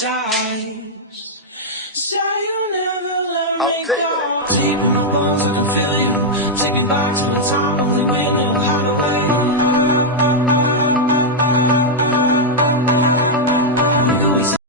dies. Say you'll never let I'll me take go. that. Deep in my bones, I can feel you. Taking back to the time when we went